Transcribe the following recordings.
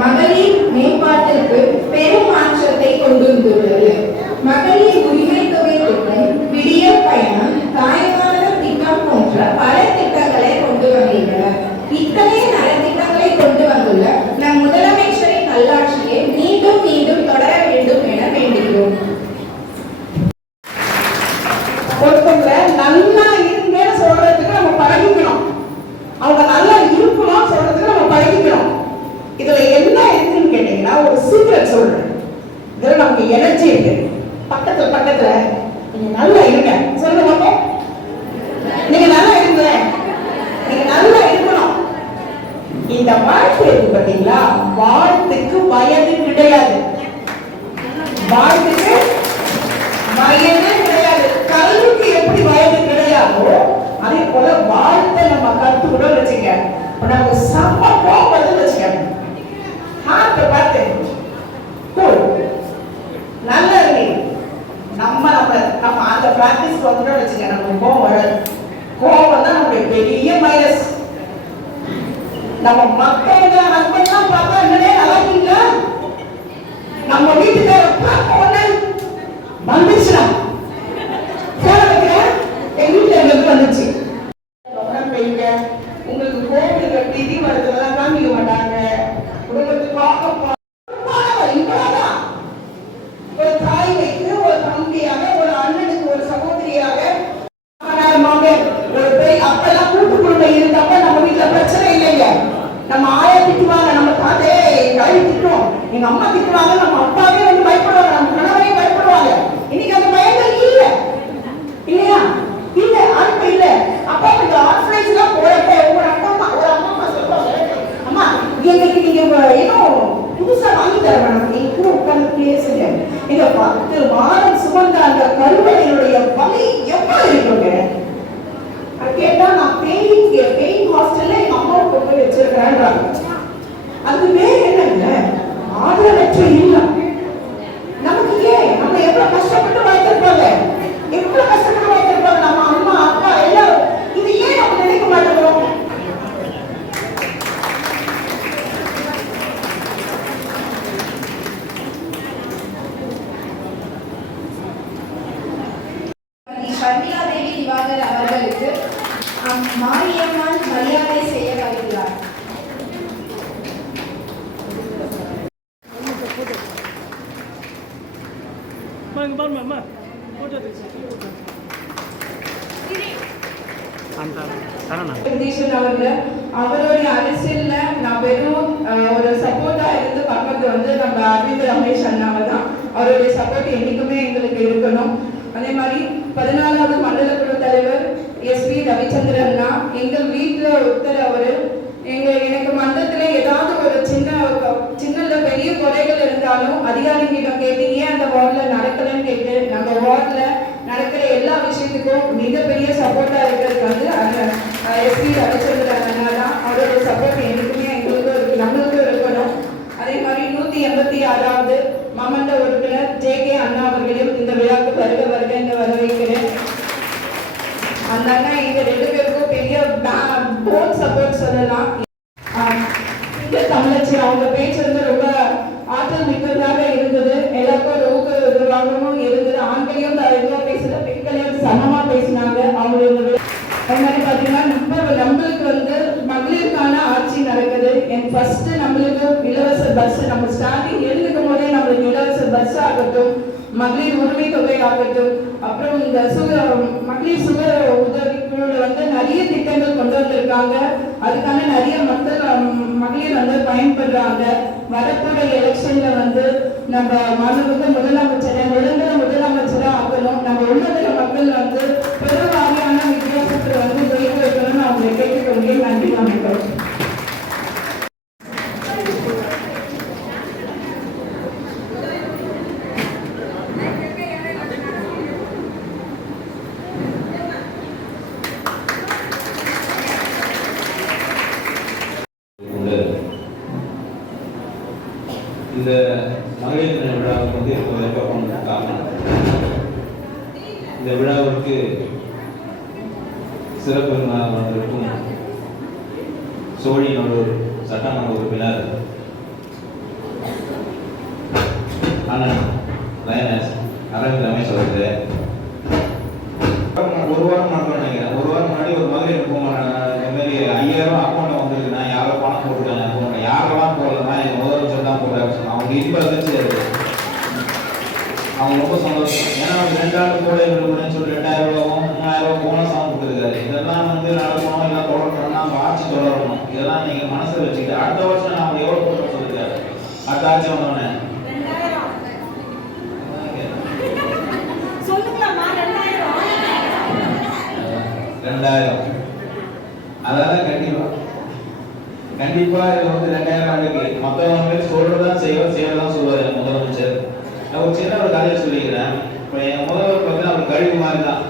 மகளிர் மேம்பாட்டிற்கு பெரும் மாற்றத்தை கொண்டு வந்துள்ளது. மகளிர் உரிமை தொகை திட்டம், விடியல் பயணம், தாய்மானவர் திட்டம் போன்ற பல திட்டங்களை கொண்டு வந்துள்ளனர். இத்தகைய நலத்திட்டங்களை கொண்டு வந்துள்ள நம் முதலமைச்சரின் நல்லாட்சியை மீண்டும் மீண்டும் தொடர வேண்டும் என வேண்டுகிறோம். ஒருத்தவங்க நல்லா இருங்கன்னு சொல்றதுக்கு நம்ம பழகிக்கணும். அவங்க நல்லா இருக்கணும் சொல்றதுக்கு நம்ம பழகிக்கணும். இதுல என்ன இருக்குன்னு கேட்டீங்கன்னா, ஒரு சீக்ரெட் சொல்றேன். இதுல நமக்கு எனர்ஜி இருக்கு. பக்கத்துல நீங்க நல்லா இருங்க சொல்லுங்க பாப்போம். நீங்க நல்லா இருங்க, நீங்க நல்லா இருக்கணும். இந்த வாழ்க்கை இருக்கு பாத்தீங்களா, வாழ்த்துக்கு வயது கிடையாது. வாழ்த்துக்கு வயது கிடையாது. கல்விக்கு எப்படி வயது கிடையாதோ அதே போல வாழ்த்தை நம்ம கத்துக்கிட்டோம் வச்சுக்க. நமக்கு செம்ம கோபம் வருது வச்சுக்க, ஹார்ட் பார்த்து கூல் நல்லா இருக்கு. நம்ம அந்த பிராக்டிஸ் வந்துட்டோம் வச்சுக்க, நமக்கு கோபம் வராது. கோபம் தான் நம்மளுடைய பெரிய மைனஸ். நம்ம மக்களோட ஹஸ்பண்ட்லாம் பார்த்தா என்னடே நல்லா இருக்கீங்களா, நம்ம வீட்டுக்கார பார்க்க உடனே வந்துச்சுடா போன வைக்கிறேன், எங்க வீட்டுல எங்களுக்கு வந்துச்சு. உங்களுக்கு கோவில் கட்டி தீபாவளி காமிக்க மாட்டாங்க. குடும்பத்துக்காக ஒரு தாய் வைத்து, ஒரு தம்பியாக, ஒரு அண்ணனுக்கு ஒரு சகோதரியாக, ஒரு பெரிய அப்பெல்லாம் கூட்டு குடும்பம் இருந்தப்ப நம்ம வீட்டுல பிரச்சனை இல்லைங்க. நம்ம ஆயா திட்டுவாங்க, நம்ம தாத்தே கழுவி திட்டுவோம், எங்க அம்மா திட்டுவாங்க, நம்ம அப்பாவே வந்து பயப்படுவாங்க, நம்ம கணவரே பயப்படுவாங்க. இன்னைக்கு அந்த பயங்கள் இல்ல இல்லையா? இல்ல, அன்பு இல்ல. அப்பா இந்த ஆர்ஃபனேஜ் எல்லாம் போறப்ப ஒரு அம்மா சொல்லுவாங்க, அம்மா எங்களுக்கு நீங்க ஏதோ புதுசா வாங்கி தர வேணாம், நீங்க கூட உட்கார்ந்து பேசுங்க. இந்த 10 மாதம் சுமந்த அந்த கருவறையுடைய வலி எவ்வளவு இருக்குங்க. கேட்டா நான் பெயின் ஹாஸ்டல்ல எங்க அம்மாவுக்கு போய் வச்சிருக்கிறேன்றாங்க. அது வேற என்னங்க, ஆதரவற்ற இல்லம். நமக்கு ஏன் நம்ம எவ்வளவு கஷ்டப்பட்டு வாழ்த்திருப்பாங்க, எவ்வளவு கஷ்டப்பட்டு வாழ்த்திருப்பாங்க நம்ம அம்மா அப்பா எல்லாரும். இது ஏன் நம்ம நினைக்க மாட்டேங்கிறோம்? ஷர்மிளா தேவி திவாகர் அவர்களுக்கு மாரியம்மன் மரியாதை செய்ய வருகிறார். அவருடைய அரசியல்ல நான் வெறும் ஒரு சப்போர்ட்டா இருந்து பக்கத்து வந்து நம்ம அரவிந்த் ரமேஷ் அண்ணாவை தான். அவருடைய சப்போர்ட் என்னைக்குமே எங்களுக்கு இருக்கணும். அதே மாதிரி 14வது மண்டல குழு தலைவர் எஸ்.வி. ரவிச்சந்திரன் அண்ணா எங்கள் வீட்டுல ஒருத்தர். அவரு எனக்கு மண்டலத்துல ஏதாவது ஒரு சின்ன பெரிய குறைகள் இருந்தாலும் அதிகாரிகளிடம் கேட்டீங்க, அந்த வார்டுல நடக்கலன்னு கேட்டு நம்ம வார்டுல நடக்கிற எல்லா விஷயத்துக்கும் மிகப்பெரிய சப்போர்ட்டா இருக்கிறது வந்து எஸ்.வி. ரவிச்சந்திரன் அண்ணா தான். அவரோட சப்போர்ட் எனக்குமே எங்களுக்கும் நம்மளுக்கும் இருக்கணும். அதே மாதிரி 186வது மாமண்ட உறுப்பினர் ஜே.கே. அண்ணா அவர்களையும் இந்த விழாவுக்கு வருக என்று வரவேற்கிறேன். அந்த அண்ணா எங்க 2 பேருக்கும் பெரிய போன் சப்போர்ட் சொல்லலாம். தமிழச்சி அவங்க பேச்சு வந்து ரொம்ப ஆற்றல் மிக்கதாக இருந்தது. எல்லாருக்கும் ஒரு ஊக்கமாகவும் இருந்தது. ஆண்களையும் இதுவா பேசல, பெண்களையும் சமமா பேசினாங்க. அவங்களோட அது மாதிரி பாத்தீங்கன்னா நம்மளுக்கு வந்து மகளிருக்கான ஆட்சி நடக்குது. ஃபர்ஸ்ட் நம்மளுக்கு இலவச பஸ், நம்ம ஸ்டார்டிங் எழுதுக்கும் போதே நம்மளுக்கு இலவச பஸ் ஆகட்டும், மகளிர் உரிமை தொகை ஆகட்டும், அப்புறம் இந்த மகளிர் சுக உதவி குழுல வந்து நிறைய திட்டங்கள் கொண்டு வந்திருக்காங்க. அதுக்கான நிறைய மகளிர் வந்து பயன்படுறாங்க. வரக்கூடிய எலெக்ஷன்ல வந்து நம்ம மாண்புமிகு முதலமைச்சரை நிரந்தர முதலமைச்சரா ஆகணும். நம்ம உள்ளதுல மக்கள் வந்து பெருவாரியான வித்தியாசத்துல வந்து ஜெயிக்க வைக்கணும்னு அவங்க கேட்டுக்கொண்டேன். நன்றி வணக்கம். இந்த மகளிர் தின விழாவுக்கு வந்து ஏற்பாடு காரணம், இந்த விழாவிற்கு சிறப்பு வந்திருக்கும் சோழியின் ஒரு சட்டமன்ற உறுப்பினர் அண்ணன் லைனஸ் அரவிந்த் ரமேஷ் அவர்கள் ஒரு வாரம் நடக்கும் நினைக்கிறேன். ஒரு வாரம் முன்னாடி ஒரு மகளிர் இந்த மாதிரி 5000 அக்கௌண்ட் வந்துருக்குண்ணா, யாரோ பணம் போட்டுருக்காங்க அக்கௌண்ட், யாரெல்லாம் போடலன்னா எங்கள் முதலமைச்சர் தான் போடுறாரு சொன்னாங்க. அவங்க இடிப்பு அதிர்ச்சி இருக்கு. அவங்க ரொம்ப சந்தோஷம். ஏன்னா அவங்க 2 ஆண்டு கூட விடுமுறைன்னு சொல்லி 2000 ரூபாவும் 3000 ரூபா போனஸ் அவங்க கொடுத்துருக்காரு. இதெல்லாம் நடக்கணும், இல்லை தொடரணும்னா அவங்க ஆட்சி தொடரணும். இதெல்லாம் நீங்கள் மனசில் வச்சுக்கிட்டு அடுத்த வருஷம் நான் அவங்க எவ்வளோ போட்டு சொல்லிருக்காரு. அடுத்த ஆட்சி வந்தோடனே 2000. அதான் கண்டிப்பா இது 2000 ஆண்டுக்கு மற்றவங்க சொல்றதான் செய்வதான் சொல்லுவாரு முதலமைச்சர். நான் ஒரு சின்ன ஒரு கதையை சொல்லிக்கிறேன். இப்போ என் முதல்வர் பார்த்தீங்கன்னா அவர் கழிவு மாதிரி தான்.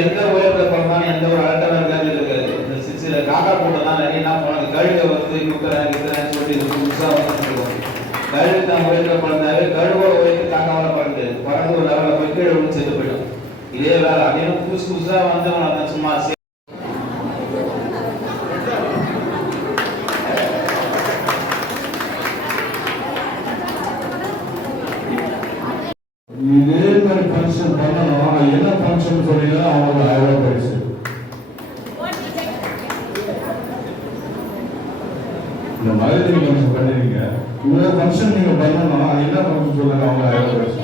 எந்த உயர்ந்த பிறந்தாலும் எந்த ஒரு அலட்டான இருக்காது. இந்த சில காக்கா கூட்டம் தான் நிறைய என்ன போனாங்க, கழுகை குத்துறேன்னு சொல்லிட்டு இது புதுசாக சொல்லுவோம். கழுகு தான் உயர்ந்த பிறந்தாவே கழுவோட உயர்த்து காக்காவில் பறந்து ஒரு லெவலில் போய் கீழே விழுந்து செத்து போயிடும். இதே வேலை அதே புதுசா அவனை சும்மா இதே மாதிரி ஃபங்க்ஷன் பண்ணணும். என்ன ஃபங்க்ஷன் சொன்னீங்கன்னா அவங்களுக்கு 1000 ரூபாய் பரிசு. இந்த மகளிர் ஃபங்க்ஷன் பண்ணிருக்கீங்க, இந்த ஃபங்க்ஷன் நீங்க பண்ணணும். அது என்ன ஃபங்க்ஷன் சொல்லுங்க, அவங்க 1000 ரூபாய் பரிசு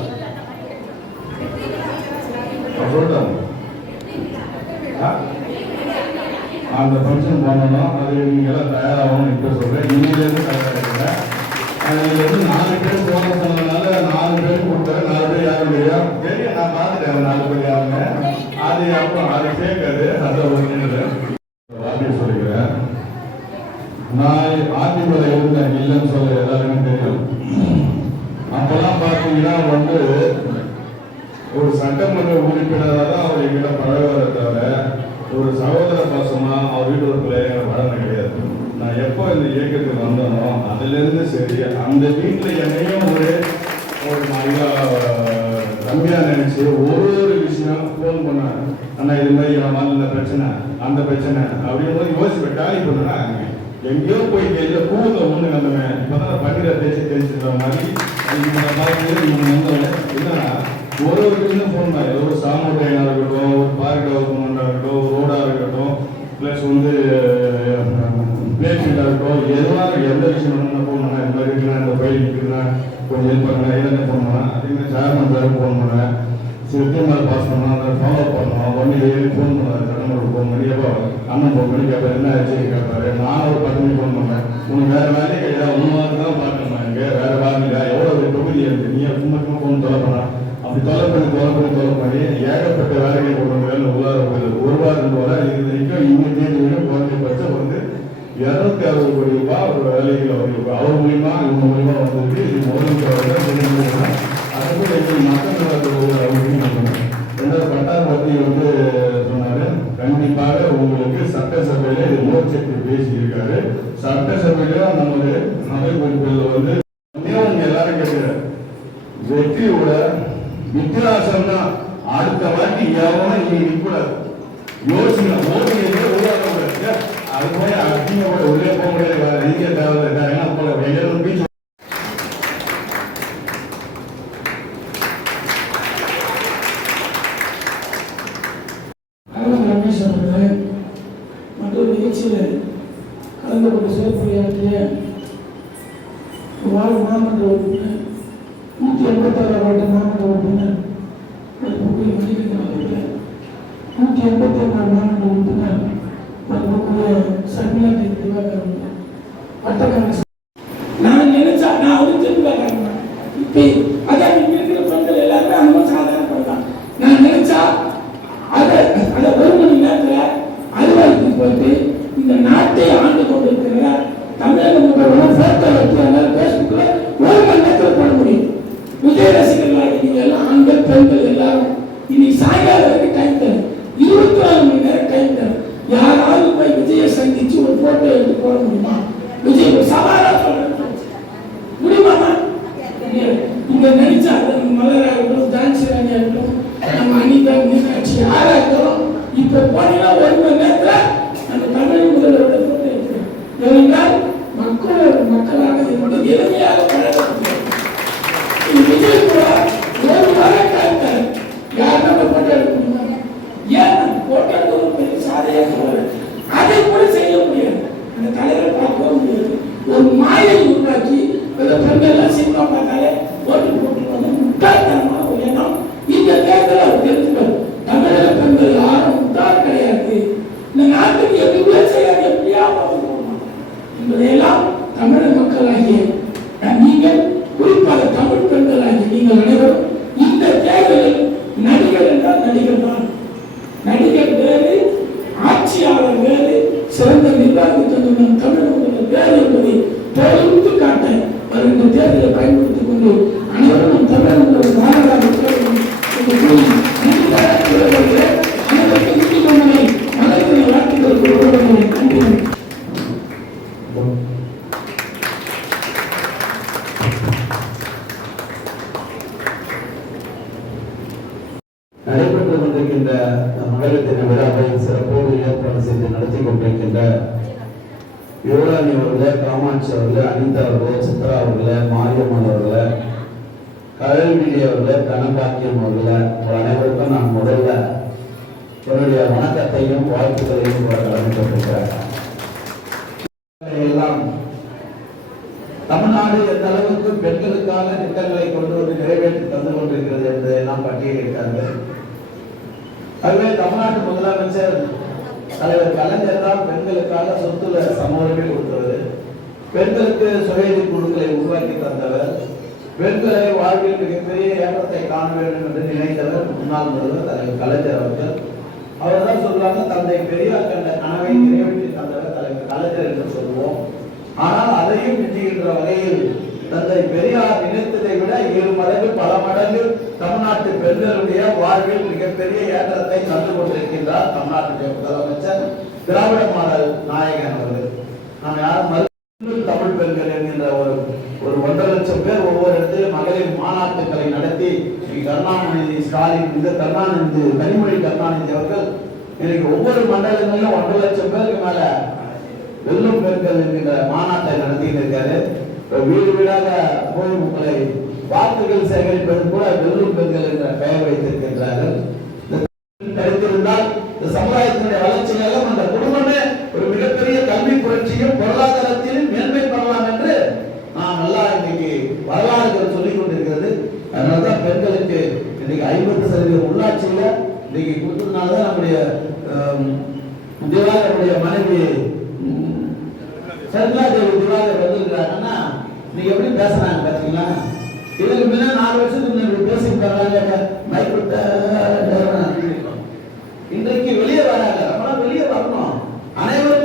சொல்றாங்க. அந்த ஃபங்க்ஷன் பண்ணணும். அது நீங்க எல்லாம் தயாராகணும். இப்ப சொல்றேன், இன்னிலிருந்து தயாராக. அதுல 4 பேர் போன சொன்னதுனால 4 பேர் கொடுத்தாரு. 4 பேர் யாரும் தெரியும், நான் பார்த்துட்டேன் 4 பேர் யாருங்க. அது அப்புறம் அது கேட்காது. அதை ஒரு வார்த்தையை சொல்லிக்கிறேன். நான் அதிமுக இருந்தேன், இல்லைன்னு சொல்ல எல்லாருமே தெரியும். அப்பெல்லாம் பார்த்தீங்கன்னா ஒரு சட்டமன்ற உறுப்பினராக தான் அவர் எங்கிட்ட பழகுவதை தவிர ஒரு சகோதர பாசமா அவர் வீட்டு ஒரு பிள்ளைங்க பழக கிடையாது. நான் எப்போ இந்த இயக்கத்துக்கு வந்தனோ அதுலேருந்து சரி, அந்த வீட்டில் என்னையும் ஒரு நல்லா கம்மியாக நினைச்சு ஒரு விஷயம் ஃபோன் பண்ணேன். அண்ணா இது மாதிரி என் மாதிரி இந்த பிரச்சனை அந்த பிரச்சனை அப்படின்னு போது யோசிப்பேன். காலி பண்ணுனா எங்கேயோ போய் கையில் பூவில் ஒன்று வந்தவன் இப்போதான் பன்னீரை தேய்ச்சிக்கிற மாதிரி இவங்க பார்த்து இவங்க வந்தவன் என்னன்னா ஒரு விஷயம் ஃபோன் பண்ணேன். ஒரு சாமோட்டையாக இருக்கட்டும், ஒரு பார்க் டெவலப்மெண்ட்டாக இருக்கட்டும், ஒரு ரோடாக இருக்கட்டும், ப்ளஸ் பிளேஸ்மெண்ட்டாக இருக்கட்டும், எதுவாக எந்த விஷயம் வேணும்னா ஃபோன் பண்ணேன். இந்த மாதிரி இருக்குன்னா இந்த பயில் இருக்குதுன்னா கொஞ்சம் ஹெல்ப் பண்ணுங்க, எதுன்னு ஃபோன் பண்ணேன். அதேமாதிரி சேர்மன் சாருக்கு ஃபோன் பண்ணேன். சிறுத்தைமலை பாஸ் பண்ணோம், அதை ஃபாலோ பண்ணோம். ஃபோன் பண்ணார், சட்டமன்ற ஃபோன் பண்ணி எப்போ அண்ணன் ஃபோன் பண்ணி கேட்பாரு, என்ன ஆச்சு கேட்பாரு. நான் ஒரு 10 மணிக்கு ஃபோன் பண்ணேன். உனக்கு வேறு வேலையே கிடையாது, 1 வாரம் தான் பார்க்கணுமா, இங்கே வேறு வேலை இல்லை, எவ்வளோ தொகுதி இருக்குது, நீ சும்மா ஃபோன் தொலை பண்ணா அப்படி தொலை பண்ணி ஏகப்பட்ட வேலைகளை கொண்டு வந்து வேலை உள்ளார போயிடுது. 1 வாரம் 2 வாரம் இது வரைக்கும் இன்னும் தேதி விட குறைஞ்சபட்சம் 260 கோடி ரூபாய் ஒரு வேலைகள் அவர்களுக்கு அவர் மூலியமா இவங்க மூலியமா வந்திருக்கு. இது முதலமைச்சர் அதுபோல எங்கள் மக்கள் அப்படின்னு 2 பத்தி சொன்னாரு. கண்டிப்பாக உங்களுக்கு சட்டசபையில இது மோட்சத்தை பேசியிருக்காரு. சட்டசபையில நமது சபை பொறுப்பில் அவங்க எல்லாரும் கேட்கிறார், வெற்றியோட வித்தியாசம்னா அடுத்த வாட்டி எவனும் நீங்க நிற்கக்கூடாது. யோசிங்க, ஓடியே உருவாக்க அது போய் அதிகமாக உள்ளே போக முடியாது. வேற அதிக தேவை என்ன போல எல்லாரும் பீச் ரமேஷ் அவர்கள் மற்றொரு நிகழ்ச்சியில் கலந்து கொண்டு சிறப்புரையாற்றிய வாழ் மாமன்ற உறுப்பினர் 186 வார்டு மாமன்ற உறுப்பினர் மதிப்புக்குரிய மணிகண்டன் அவர்கள், 181 மாமன்ற உறுப்பினர் மதிப்புக்குரிய சன்மியாதி திவாகர் வட்டக்காரன். நான் நினைச்சா நான் அவரு திரும்ப இப்போ அதான் இங்க இருக்கிற பெண்கள் எல்லாருமே அந்த சாதாரண பெண்தான். நான் நினைச்சா அதை 1 மணி நேரத்தில் அலுவலகத்துக்கு போயிட்டு இந்த நாட்டை ஆண்டு கொண்டிருக்கிற தமிழக முதல்வர் போட்டோ எடுத்து பேஸ்புக்ல 1 மணி நேரத்தில் போட முடியும். விஜய் ரசிகர்களாக நீங்க எல்லாம் ஆண்கள் பெண்கள் எல்லாரும் இன்னைக்கு சாயங்காலம் வரைக்கும் டைம் தரும், 24 மணி நேரம் டைம் தரும். யாராவது போய் விஜயை சந்திச்சு ஒரு போட்டோ எடுத்து போட முடியுமா? விஜய் ஒரு சவாலா சொல்றேன், முடியுமா? இங்க நினைச்சா சில பெண்கள் சினிமா பார்த்தாலே ஓட்டு போட்டுருவாங்க. முட்டாள்தனமான ஒரு எண்ணம். இந்த தேர்தல் அவர் தெரிஞ்சுக்கணும். தமிழக பெண்கள் யாரும் முட்டாள் கிடையாது. இந்த நாட்டுக்கு எதுவுமே செய்யாது, எப்படியாவது என்பதையெல்லாம் தமிழக மக்களாகிய நீங்கள், குறிப்பாக தமிழ் பெண்களாகிய நீங்கள் அனைவரும் இந்த தேர்தலில் நடிகர் என்றால் நடிகர் தான். நடிகர் வேறு, ஆட்சியாளர் வேறு, சிறந்த நிர்வாகி தத்துவம் தமிழகத்தில் வேறு என்பதை தொடர்ந்து காட்ட வருகின்ற தேர்தலை பயன்படுத்திக் கொண்டு அனைவரும் தமிழகத்தில் மாணவராக நடைபெற்று கொண்டிருக்கின்ற மகளிர் தின விழாவை சிறப்போடு ஏற்பாடு செய்து நடத்தி கொண்டிருக்கின்ற யுவராணி அவர்களே, காமாட்சி அவர்களே, அனிதா அவர்களே, சித்ரா அவர்களே, மாரியம்மன் அவர்களே, கழல்விழி அவர்களே, கனபாக்கியம் அவர்களே, அனைவருக்கும் நான் முதல்ல என்னுடைய வணக்கத்தையும் வாழ்த்துக்களையும் கடமைப்பட்டிருக்கிறேன். எல்லாம் தமிழ்நாடு எந்த அளவுக்கு பெண்களுக்கான திட்டங்களை கொண்டு வந்து நிறைவேற்றி தந்து கொண்டிருக்கிறது என்பதை எல்லாம் பட்டியலிட்டார்கள். அதுவே தமிழ்நாட்டு முதலமைச்சர் தலைவர் கலைஞர் தான் பெண்களுக்காக சொத்துல சமூகமே கொடுத்தவர். பெண்களுக்கு சுயேதி குழுக்களை உருவாக்கி தந்தவர். பெண்களை வாழ்வில் மிகப்பெரிய ஏற்றத்தை காண வேண்டும் என்று நினைத்தவர் முன்னாள் முதல்வர் தலைவர் கலைஞர் அவர்கள். அவர் தான் சொல்றாங்க, தந்தை பெரியார் கண்ட கனவை நிறைவேற்றி தந்தவர் தலைவர் கலைஞர் என்று சொல்லுவோம். ஆனால் அதையும் மிஞ்சுகின்ற வகையில் தந்தை பெரியார் நினைத்ததை விட 7 மடங்கு பல மடங்கு தமிழ்நாட்டு பெண்களுடைய வாழ்வில் மிகப்பெரிய ஏற்றத்தை தந்து கொண்டிருக்கின்றார் தமிழ்நாட்டுடைய முதலமைச்சர் திராவிட மாடல் நாயகன் அவர்கள். நாம் யாரும் தமிழ் பெண்கள் என்கின்ற ஒரு 1.5 லட்சம் பேர் ஒவ்வொரு இடத்திலும் மகளிர் மாநாட்டுகளை நடத்தி கருணாநிதி ஸ்டாலின், இந்த கருணாநிதி, கனிமொழி கருணாநிதி அவர்கள் இன்னைக்கு ஒவ்வொரு மண்டலங்களிலும் 1.5 லட்சம் பேருக்கு மேல வெல்லும் பெண்கள் என்கின்ற மாநாட்டை நடத்திட்டு இருக்காரு. வீடு வீடாக போய் உங்களை வாக்குகள் சேகரிப்பது கூட வெல்லும் பெண்கள் என்ற பெயர் வைத்திருக்கின்றார்கள். கிடைத்திருந்தால் இந்த சமுதாயத்தினுடைய வளர்ச்சியாக அந்த குடும்பமே ஒரு மிகப்பெரிய கல்வி புரட்சியும் பொருளாதாரத்திலும் மேன்மை பெறலாம் என்று நாம் எல்லாம் இன்னைக்கு வரலாறுகள் சொல்லிக் கொண்டிருக்கிறது. அதனாலதான் பெண்களுக்கு இன்னைக்கு 50% உள்ளாட்சியில இன்னைக்கு கொடுத்ததுனாலதான் நம்முடைய திவாகருடைய மனைவி சர்மிளா தேவி திவாகர் வந்திருக்கிறாங்கன்னா நீங்க எப்படி பேசுறாங்க பாத்தீங்களா? இதுக்கு முன்ன 4 வருஷத்துக்கு முன்னாடி பேசிட்டு மைக்கிட்ட இன்றைக்கு வெளியே வராங்க. வெளியே வரணும். அனைவரும்